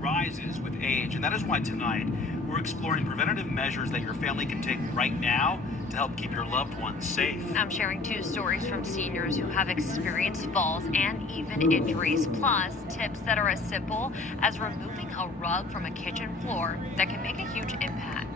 rises with age, and that is why tonight we're exploring preventative measures that your family can take right now to help keep your loved ones safe. I'm sharing 2 stories from seniors who have experienced falls and even injuries, plus tips that are as simple as removing a rug from a kitchen floor that can make a huge impact.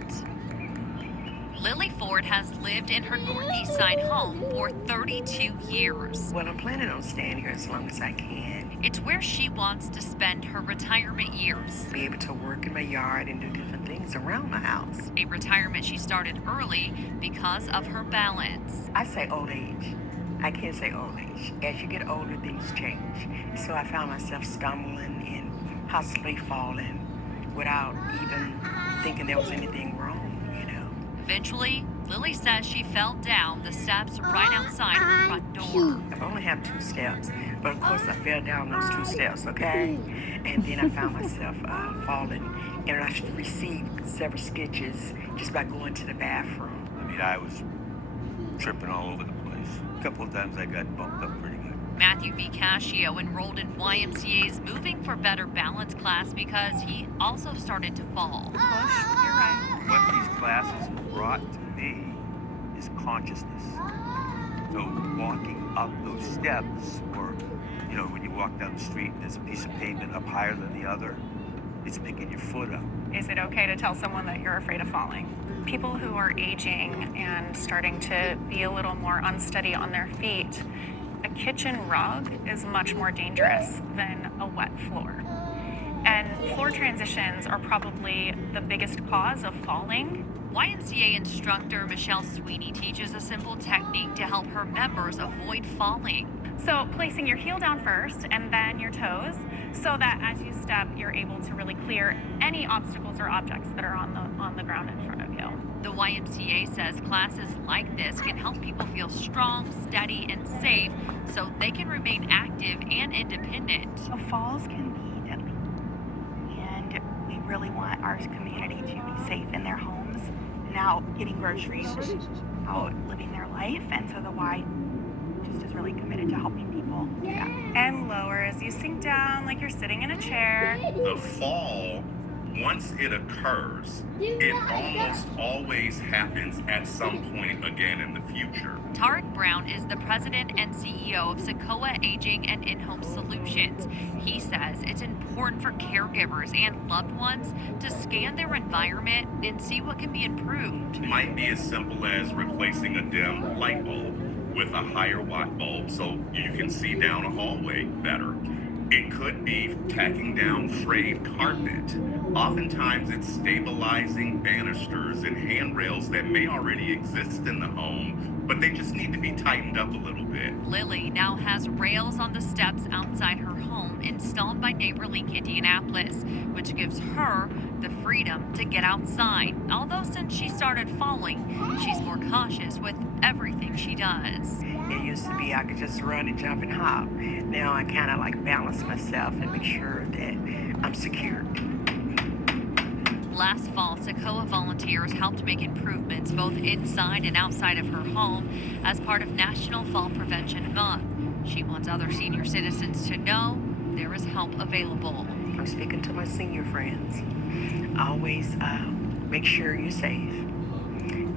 Lily Ford has lived in her Northeast Side home for 32 years. Well, I'm planning on staying here as long as I can. It's where she wants to spend her retirement years. Be able to work in my yard and do different things around the house. A retirement she started early because of her balance. I say old age. I can't say old age. As you get older, things change. So I found myself stumbling and possibly falling without even thinking there was anything wrong. Eventually, Lily says she fell down the steps right outside her front door. I've only have 2 steps, but of course I fell down those 2 steps, okay? And then I found myself falling, and I received several stitches just by going to the bathroom. I mean, I was tripping all over the place. A couple of times I got bumped up pretty good. Matthew V. Cascio enrolled in YMCA's Moving for Better Balance class because he also started to fall. Push, you're right. What these classes brought to me is consciousness. So walking up those steps, or, when you walk down the street and there's a piece of pavement up higher than the other, it's picking your foot up. Is it okay to tell someone that you're afraid of falling? People who are aging and starting to be a little more unsteady on their feet, a kitchen rug is much more dangerous than a wet floor. And floor transitions are probably the biggest cause of falling. YMCA instructor Michelle Sweeney teaches a simple technique to help her members avoid falling. So placing your heel down first and then your toes, so that as you step, you're able to really clear any obstacles or objects that are on the ground in front of you. The YMCA says classes like this can help people feel strong, steady, and safe so they can remain active and independent. So falls can be deadly, and we really want our community to be safe in their homes and out getting groceries, out living their life, and so the Y just is really committed to helping people do that. And lower as you sink down like you're sitting in a chair. The fall, once it occurs, it almost always happens at some point again in the future. Tarek Brown is the president and CEO of Sokoa Aging and In-Home Solutions. He says it's important for caregivers and loved ones to scan their environment and see what can be improved. It might be as simple as replacing a dim light bulb with a higher watt bulb so you can see down a hallway better. It could be tacking down frayed carpet. Oftentimes it's stabilizing banisters and handrails that may already exist in the home, but they just need to be tightened up a little bit. Lily now has rails on the steps outside her home installed by Neighbor Link Indianapolis, which gives her the freedom to get outside. Although since she started falling, she's more cautious with everything she does. It used to be I could just run and jump and hop. Now I kind of balance myself and make sure that I'm secure. Last fall, Sokoa volunteers helped make improvements both inside and outside of her home as part of National Fall Prevention Month. She wants other senior citizens to know there is help available. I'm speaking to my senior friends. Always make sure you're safe.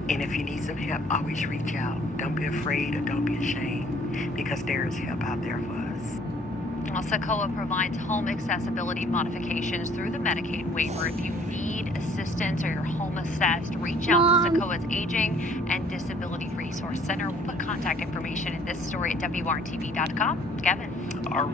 And if you need some help, always reach out. Don't be afraid or don't be ashamed, because there is help out there for us. Well, Sokoa provides home accessibility modifications through the Medicaid waiver. If you need assistance or your home assessed, reach out to Sokoa's Aging and Disability Resource Center. We'll put contact information in this story at WRTV.com. Kevin. Our